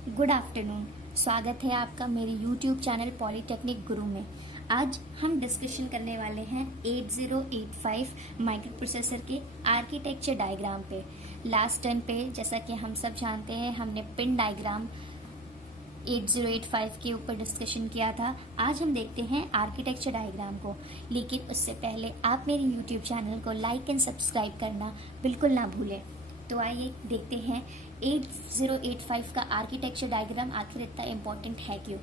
Good afternoon. स्वागत है आपका मेरे YouTube चैनल पॉलीटेक्निक गुरु में। आज हम डिस्कशन करने वाले हैं 8085 माइक्रो प्रोसेसर के आर्किटेक्चर डायग्राम पे। लास्ट टर्न पे जैसा कि हम सब जानते हैं हमने पिन डायग्राम 8085 के ऊपर डिस्कशन किया था। आज हम देखते हैं आर्किटेक्चर डायग्राम को, लेकिन उससे पहले आप मेरे YouTube चैनल को लाइक एंड सब्सक्राइब करना बिल्कुल ना भूलें। तो आइए देखते हैं 8085 का आर्किटेक्चर डायग्राम आखिर इतना इम्पोर्टेंट है क्यों।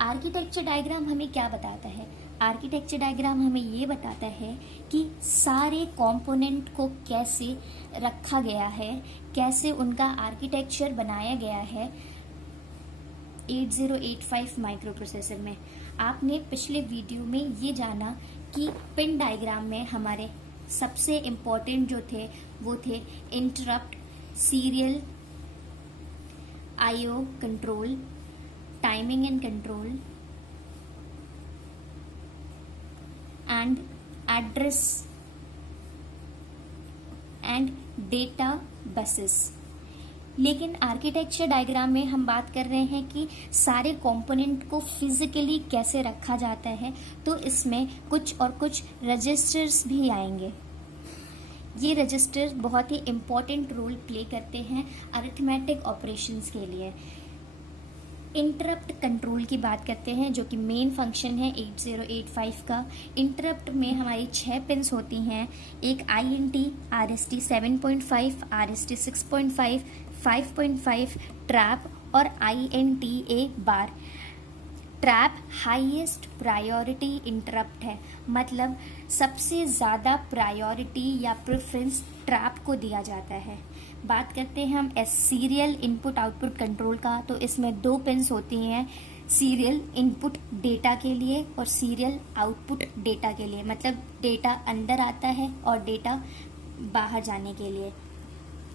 आर्किटेक्चर डायग्राम हमें क्या बताता है? आर्किटेक्चर डायग्राम हमें ये बताता है कि सारे कंपोनेंट को कैसे रखा गया है, कैसे उनका आर्किटेक्चर बनाया गया है 8085 माइक्रो प्रोसेसर में। आपने पिछले वीडियो में ये जाना कि पिन डायग्राम में हमारे सबसे इम्पोर्टेंट जो थे वो थे interrupt, serial IO control, timing and control and address and data buses. लेकिन आर्किटेक्चर डायग्राम में हम बात कर रहे हैं कि सारे कंपोनेंट को फिजिकली कैसे रखा जाता है, तो इसमें कुछ रजिस्टर्स भी आएंगे। ये रजिस्टर बहुत ही इम्पोर्टेंट रोल प्ले करते हैं अरिथमेटिक ऑपरेशंस के लिए। इंटरप्ट कंट्रोल की बात करते हैं जो कि मेन फंक्शन है 8085 का। इंटरप्ट में हमारी 6 पिन्स होती हैं, एक INT, RST 7.5, RST 6.5, 5.5, ट्रैप और INTA बार। ट्रैप हाईएस्ट प्रायोरिटी इंटरप्ट है, मतलब सबसे ज़्यादा प्रायोरिटी या प्रेफरेंस ट्रैप को दिया जाता है। बात करते हैं हम सीरियल इनपुट आउटपुट कंट्रोल का, तो इसमें 2 पिन्स होती हैं, सीरियल इनपुट डेटा के लिए और सीरियल आउटपुट डेटा के लिए, मतलब डेटा अंदर आता है और डेटा बाहर जाने के लिए।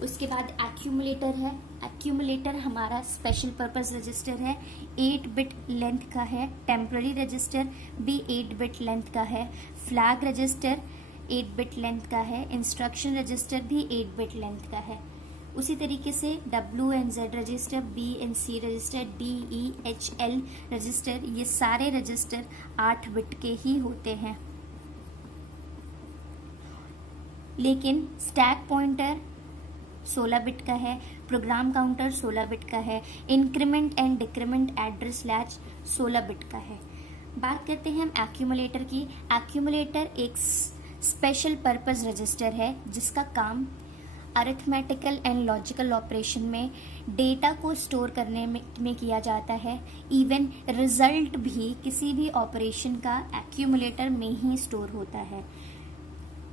उसके बाद एक्यूमुलेटर है। एक्यूमुलेटर हमारा स्पेशल पर्पस रजिस्टर है, 8 बिट लेंथ का है। टेम्पररी रजिस्टर भी 8 बिट लेंथ का है। फ्लैग रजिस्टर 8 बिट लेंथ का है। इंस्ट्रक्शन रजिस्टर भी 8 बिट लेंथ का है। उसी तरीके से WNZ register, BNC register, DEHL register, ये सारे रजिस्टर 8 बिट के ही होते हैं। लेकिन स्टैक पॉइंटर 16 बिट का है, प्रोग्राम काउंटर 16 बिट का है, increment and decrement address latch 16 bit का है। बात करते हैं हम एक्यूमुलेटर की। एक्यूमुलेटर एक स्पेशल पर्पस रजिस्टर है जिसका काम अरिथमेटिकल एंड लॉजिकल ऑपरेशन में डेटा को स्टोर करने में किया जाता है। इवन रिजल्ट भी किसी भी ऑपरेशन का एक्यूमुलेटर में ही स्टोर होता है।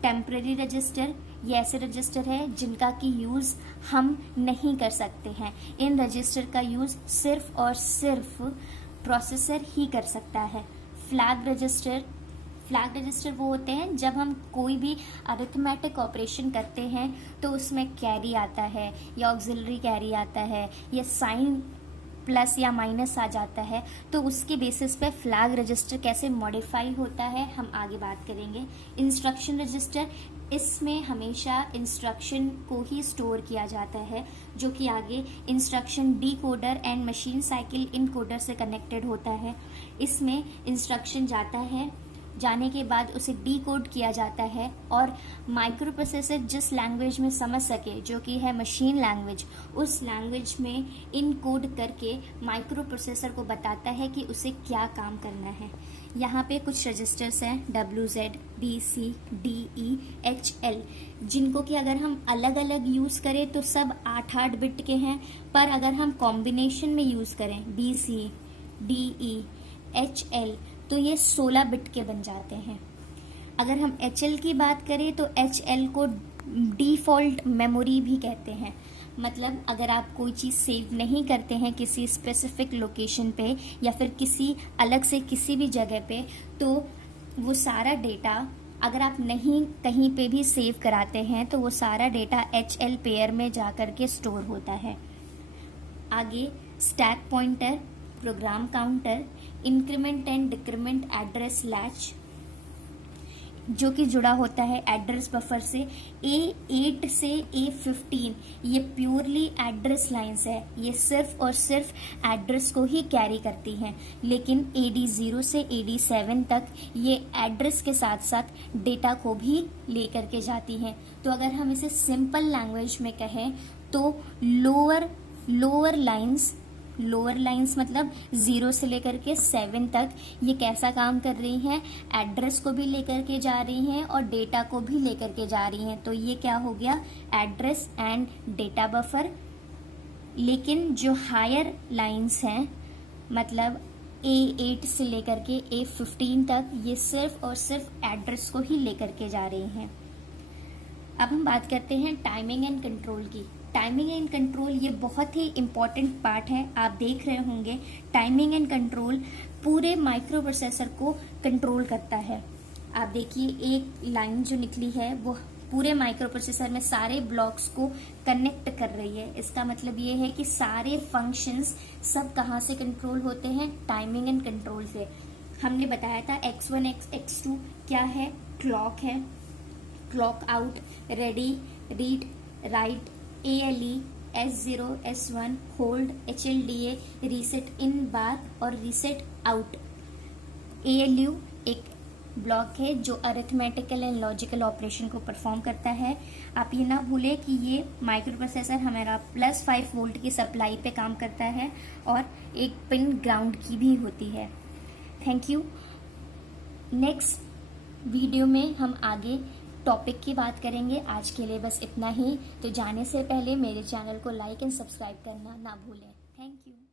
टेम्पररी रजिस्टर ये ऐसे रजिस्टर है जिनका की यूज़ हम नहीं कर सकते हैं। इन रजिस्टर का यूज़ सिर्फ और सिर्फ प्रोसेसर ही कर सकता है। फ्लैग रजिस्टर वो होते हैं जब हम कोई भी अरिथमेटिक ऑपरेशन करते हैं तो उसमें कैरी आता है या ऑक्सिलरी कैरी आता है या साइन प्लस या माइनस आ जाता है, तो उसके बेसिस पे फ्लैग रजिस्टर कैसे मॉडिफाई होता है हम आगे बात करेंगे। इंस्ट्रक्शन रजिस्टर, इसमें हमेशा इंस्ट्रक्शन को ही स्टोर किया जाता है जो कि आगे instruction decoder and machine cycle encoder से कनेक्टेड होता है। इसमें इंस्ट्रक्शन जाता है, जाने के बाद उसे डिकोड किया जाता है और माइक्रो प्रोसेसर जिस लैंग्वेज में समझ सके, जो कि है मशीन लैंग्वेज, उस लैंग्वेज में इनकोड करके माइक्रो प्रोसेसर को बताता है कि उसे क्या काम करना है। यहाँ पे कुछ रजिस्टर्स हैं WZ, BC, DE, HL, जिनको कि अगर हम अलग अलग यूज़ करें तो सब 8-8 बिट के हैं, पर अगर हम कॉम्बिनेशन में यूज़ करें BC, DE, HL तो ये 16 बिट के बन जाते हैं। अगर हम HL की बात करें तो HL को डिफ़ॉल्ट मेमोरी भी कहते हैं, मतलब अगर आप कोई चीज़ सेव नहीं करते हैं किसी स्पेसिफिक लोकेशन पे या फिर किसी अलग से किसी भी जगह पे, तो वो सारा डेटा अगर आप नहीं कहीं पे भी सेव कराते हैं तो वो सारा डेटा HL पेयर में जा कर के स्टोर होता है। आगे stack pointer, program counter, increment and decrement address latch, जो कि जुड़ा होता है एड्रेस बफर से। A8 से A15 ये प्योरली एड्रेस लाइंस है, ये सिर्फ और सिर्फ एड्रेस को ही कैरी करती हैं। लेकिन AD0 से AD7 तक ये एड्रेस के साथ साथ डेटा को भी लेकर के जाती हैं। तो अगर हम इसे सिंपल लैंग्वेज में कहें तो लोअर लाइंस मतलब 0 से लेकर के 7 तक ये कैसा काम कर रही हैं, एड्रेस को भी लेकर के जा रही हैं और डेटा को भी लेकर के जा रही हैं। तो ये क्या हो गया, एड्रेस एंड डेटा बफर। लेकिन जो हायर लाइंस हैं मतलब A8 से लेकर के A15 तक ये सिर्फ और सिर्फ एड्रेस को ही लेकर के जा रही हैं। अब हम बात करते हैं टाइमिंग एंड कंट्रोल की। टाइमिंग एंड कंट्रोल ये बहुत ही इम्पॉर्टेंट पार्ट है। आप देख रहे होंगे टाइमिंग एंड कंट्रोल पूरे माइक्रो प्रोसेसर को कंट्रोल करता है। आप देखिए एक लाइन जो निकली है वो पूरे माइक्रो प्रोसेसर में सारे ब्लॉक्स को कनेक्ट कर रही है। इसका मतलब ये है कि सारे फंक्शंस सब कहाँ से कंट्रोल होते हैं, टाइमिंग एंड कंट्रोल से। हमने बताया था X1 X2 क्या है, क्लॉक है, clock out, ready, read, write, ALE, S0, S1, hold, HLDA, reset in bar और रीसेट आउट। ALU एक ब्लॉक है जो अरिथमेटिकल एंड लॉजिकल ऑपरेशन को परफॉर्म करता है। आप ये ना भूलें कि ये माइक्रो प्रोसेसर हमारा +5 वोल्ट की सप्लाई पे काम करता है और एक पिन ग्राउंड की भी होती है। Thank you. नेक्स्ट वीडियो में हम आगे टॉपिक की बात करेंगे। आज के लिए बस इतना ही। तो जाने से पहले मेरे चैनल को लाइक एंड सब्सक्राइब करना ना भूलें। Thank you.